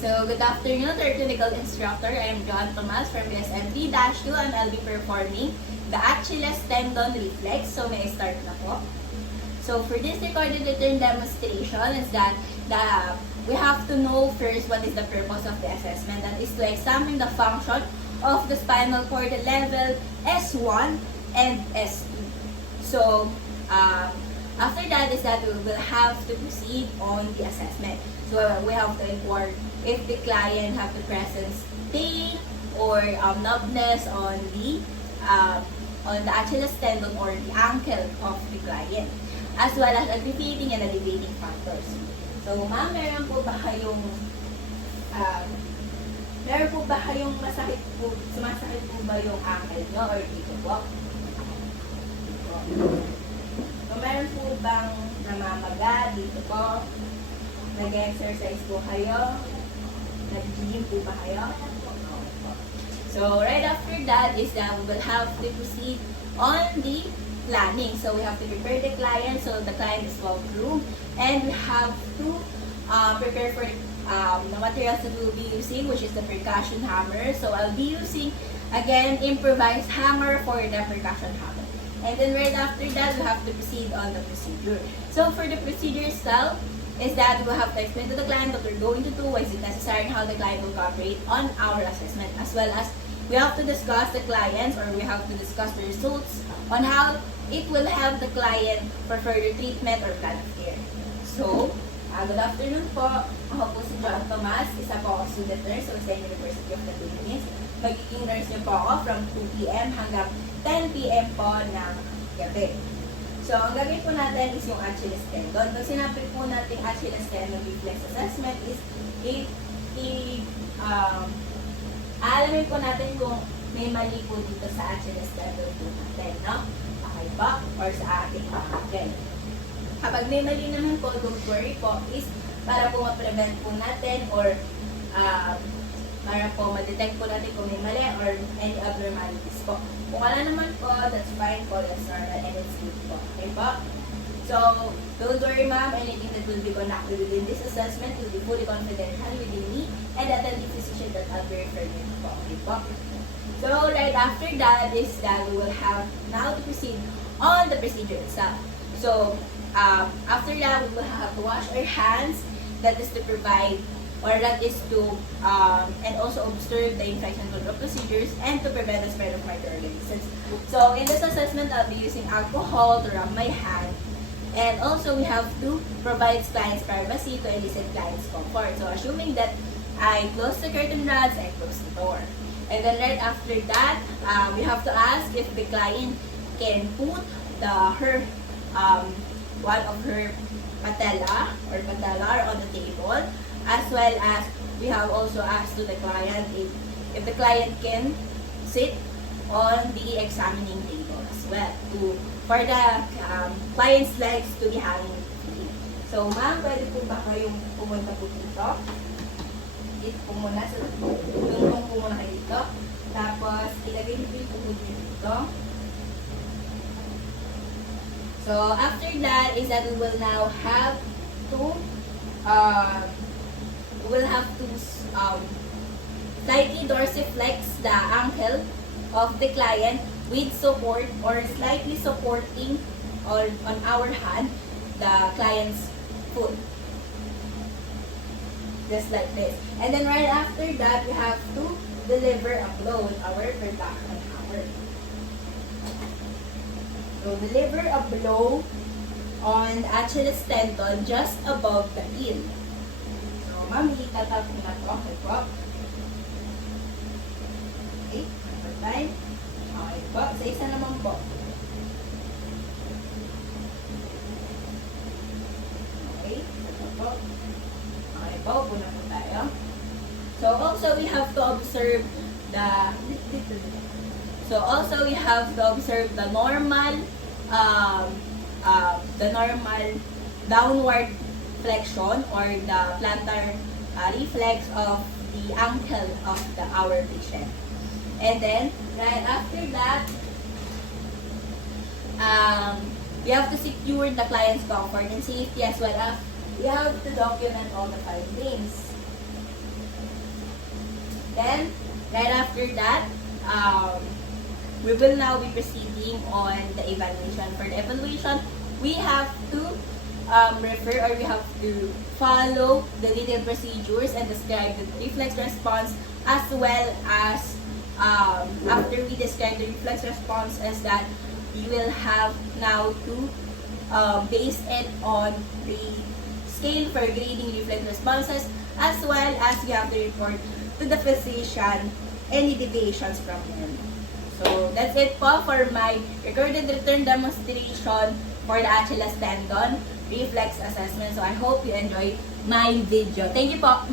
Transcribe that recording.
So, good afternoon, our clinical instructor. I am John Tomas from BSMD-2 and I'll be performing the Achilles tendon reflex. So, may I start na po? So, for this recorded return demonstration is that we have to know first what is the purpose of the assessment. That is to examine the function of the spinal cord level S1 and S2. So, after that is that we will have to proceed on the assessment. So, we have to inquire if the client have the presence pain or numbness on the Achilles tendon or the ankle of the client, as well as aggravating and alleviating factors. So, ma'am, meron po ba kayong sumasakit po ba yung ankle nyo or dito po? So, meron po bang namamaga dito po? Nag-exercise po kayo? Nag-gym po ba kayo? So, right after that is that we will have to proceed on the planning. So, we have to prepare the client so the client is well groomed, and we have to prepare for the materials that we will be using, which is the percussion hammer. So, I'll be using, again, improvised hammer for the percussion hammer. And then right after that, we have to proceed on the procedure. So, for the procedure itself, is that we have to explain to the client what we're going to do, why is it necessary, and how the client will cooperate on our assessment, as well as we have to discuss the clients or we have to discuss the results on how it will help the client for further treatment or plan of care. So, good afternoon po. Ako po si John Tomas, isa po ako student nurse sa Western University of the Philippines. Magiging nurse niyo po ako from 2 p.m. hanggang 10 p.m. po ng gabi. So, ang gagawin po natin is yung Achilles tendon. Pag sinabi po natin Achilles tendon reflex assessment is alamin po natin kung may mali po dito sa Achilles tendon po natin, no? Okay ba? Or sa ating ankle. Kapag may mali naman po, don't worry po, is para po ma-prevent po natin or para po ma-detect po natin kung may mali or any abnormalities po. Kung wala naman po, that's fine po, that's normal and it's good po. Okay po? So, don't worry ma'am, anything that will be conducted within this assessment will be fully confidential within me and the attending physician that I'll be referring to po. Okay po? So, right after that is that we will have now to proceed on the procedure itself. So, after that, we will have to wash our hands. That is to provide or that is to and also observe the infection control procedures and to prevent the spread of microorganisms. So in this assessment, I'll be using alcohol to rub my hand, and also we have to provide client's privacy to elicit client's comfort. So assuming that I close the curtain rods, I close the door. And then right after that, we have to ask if the client can put one of her patella on the table, as well as we have also asked to the client if the client can sit on the examining table as well for the client's legs to be hanging free. So ma'am, pwede po ba kayong pumunta po dito? Dito po muna, tungtong po muna kayo dito. Tapos ilagay niyo po yung tuhod niyo dito. So after that is that we will now have to slightly dorsiflex the ankle of the client with support or slightly supporting on our hand the client's foot. Just like this. And then right after that, we have to deliver a blow with our percussion hammer. So deliver a blow on the Achilles tendon just above the heel. Ma'am, itatap ko na po. Okay po. Okay, number 5. Okay po. Sa isa naman po. Okay, ito po. Okay po, puna po tayo. So also we have to observe the normal downward flexion or the plantar reflex of the ankle of our patient. And then, right after that, we have to secure the client's comfort and safety, as well as we have to document all the findings. Then, right after that, we will now be proceeding on the evaluation. For the evaluation, we have to refer or we have to follow the detailed procedures and describe the reflex response, as well as after we describe the reflex response, is that you will have now to base it on the scale for grading reflex responses, as well as you have to report to the physician any deviations from him. So, that's it po for my recorded return demonstration for the Achilles tendon reflex assessment. So, I hope you enjoyed my video. Thank you po!